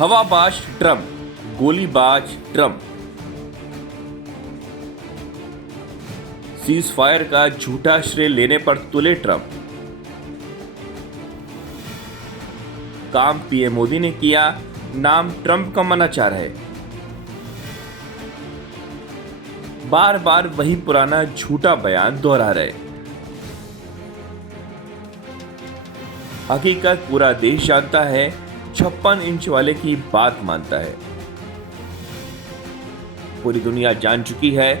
हवाबाज Trump, गोलीबाज Trump. Cease fire का झूठा श्रेय लेने पर तुले ट्रंप। काम पीएम मोदी ने किया, नाम ट्रंप का अनाचार है। बार बार वही पुराना झूठा बयान दोहरा रहे। हकीकत पूरा देश जानता है, 56 इंच वाले की बात मानता है। पूरी दुनिया जान चुकी है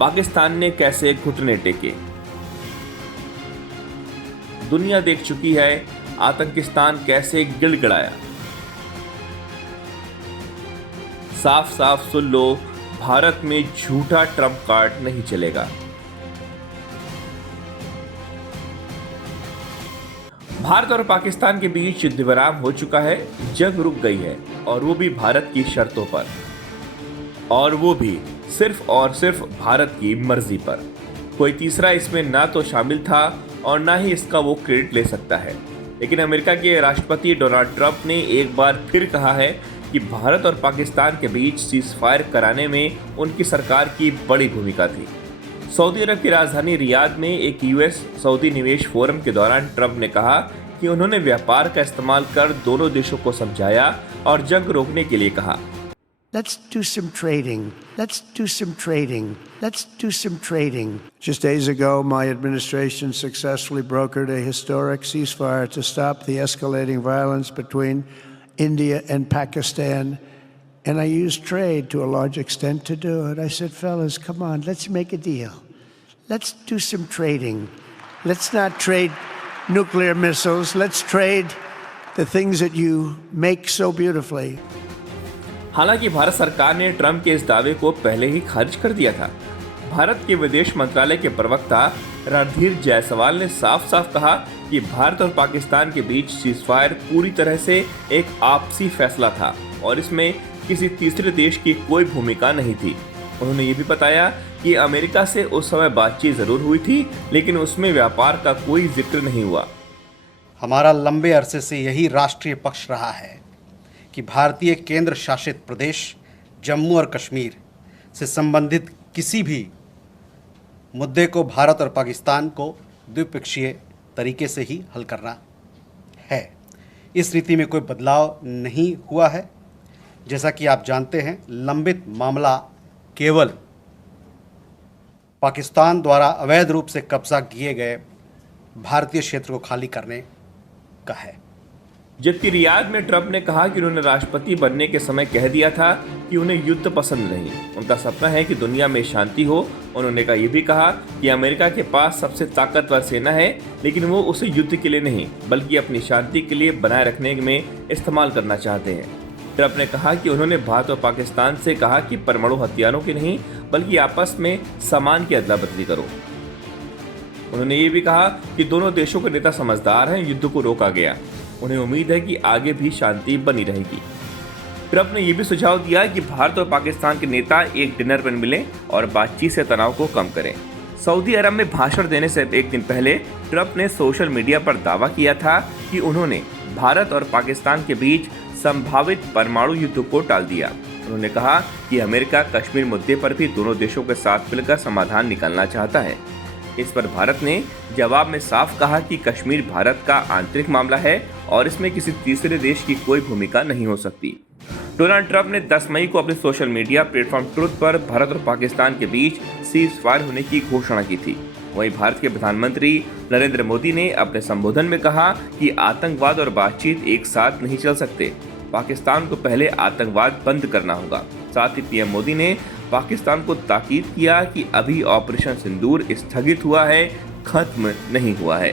पाकिस्तान ने कैसे घुटने टेके। दुनिया देख चुकी है आतंकिस्तान कैसे गिड़गिड़ाया। साफ साफ सुन लो, भारत में झूठा ट्रंप कार्ड नहीं चलेगा। भारत और पाकिस्तान के बीच युद्ध विराम हो चुका है, जंग रुक गई है और वो भी भारत की शर्तों पर, और वो भी सिर्फ और सिर्फ भारत की मर्जी पर। कोई तीसरा इसमें ना तो शामिल था और ना ही इसका वो क्रेडिट ले सकता है। लेकिन अमेरिका के राष्ट्रपति डोनाल्ड ट्रंप ने एक बार फिर कहा है कि भारत और पाकिस्तान के बीच सीज फायर कराने में उनकी सरकार की बड़ी भूमिका थी। सऊदी अरब की राजधानी रियाद में एक यूएस सऊदी निवेश फोरम के दौरान ट्रंप ने कहा कि उन्होंने व्यापार का इस्तेमाल कर दोनों देशों को समझाया और जंग रोकने के लिए कहा। Let's do some trading. Let's do some trading. Let's do some trading. Just days ago, my administration successfully brokered a historic ceasefire to stop the escalating violence between India and Pakistan. And I used trade to a large extent to do it. I said, fellas, come on, let's make a deal. Let's do some trading. Let's not trade nuclear missiles. Let's trade the things that you make so beautifully. हालांकि भारत सरकार ने Trump के इस दावे को पहले ही खारिज कर दिया था। भारत के विदेश मंत्रालय के प्रवक्ता रणधीर जायसवाल ने साफ साफ कहा कि भारत और पाकिस्तान के बीच सीजफायर पूरी तरह से एक आपसी फैसला था और इसमें किसी तीसरे देश की कोई भूमिका नहीं थी। उन्होंने ये भी बताया कि अमेरिका से उस समय बातचीत जरूर हुई थी, लेकिन उसमें व्यापार का कोई जिक्र नहीं हुआ। हमारा लंबे अरसे से यही राष्ट्रीय पक्ष रहा है कि भारतीय केंद्र शासित प्रदेश जम्मू और कश्मीर से संबंधित किसी भी मुद्दे को भारत और पाकिस्तान को द्विपक्षीय तरीके से ही हल करना है। इस रीति में कोई बदलाव नहीं हुआ है। जैसा कि आप जानते हैं, लंबित मामला केवल पाकिस्तान द्वारा अवैध रूप से कब्जा किए गए भारतीय क्षेत्र को खाली करने का है। जबकि रियाद में ट्रंप ने कहा कि उन्होंने राष्ट्रपति बनने के समय कह दिया था कि उन्हें युद्ध पसंद नहीं, उनका सपना है कि दुनिया में शांति हो। उन्होंने ये भी कहा कि अमेरिका के पास सबसे ताकतवर सेना है, लेकिन वो उसे युद्ध के लिए नहीं बल्कि अपनी शांति के लिए बनाए रखने में इस्तेमाल करना चाहते हैं। ट्रंप ने कहा कि उन्होंने भारत और पाकिस्तान से कहा कि परमाणु हथियारों की नहीं बल्कि आपस में सामान की अदला बदली करो। उन्होंने ये भी कहा कि दोनों देशों के नेता समझदार हैं, युद्ध को रोका गया। उन्हें उम्मीद है कि आगे भी शांति बनी रहेगी। ट्रंप ने यह भी सुझाव दिया कि भारत और पाकिस्तान के नेता एक डिनर पर मिलें और बातचीत से तनाव को कम करें। सऊदी अरब में भाषण देने से एक दिन पहले ट्रंप ने सोशल मीडिया पर दावा किया था कि उन्होंने भारत और पाकिस्तान के बीच संभावित परमाणु युद्ध को टाल दिया। उन्होंने कहा कि अमेरिका कश्मीर मुद्दे पर भी दोनों देशों के साथ मिलकर समाधान निकालना चाहता है। इस पर भारत ने जवाब में साफ कहा कि कश्मीर भारत का आंतरिक मामला है और इसमें किसी तीसरे देश की कोई भूमिका नहीं हो सकती। डोनाल्ड ट्रंप ने 10 मई को अपने सोशल मीडिया प्लेटफॉर्म ट्रुथ पर भारत और पाकिस्तान के बीच सीज फायर होने की घोषणा की थी। वहीं भारत के प्रधानमंत्री नरेंद्र मोदी ने अपने संबोधन में कहा कि आतंकवाद और बातचीत एक साथ नहीं चल सकते। पाकिस्तान को पहले आतंकवाद बंद करना होगा। साथ ही पीएम मोदी ने पाकिस्तान को ताकीद किया कि अभी ऑपरेशन सिंदूर स्थगित हुआ है, खत्म नहीं हुआ है।